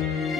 thank you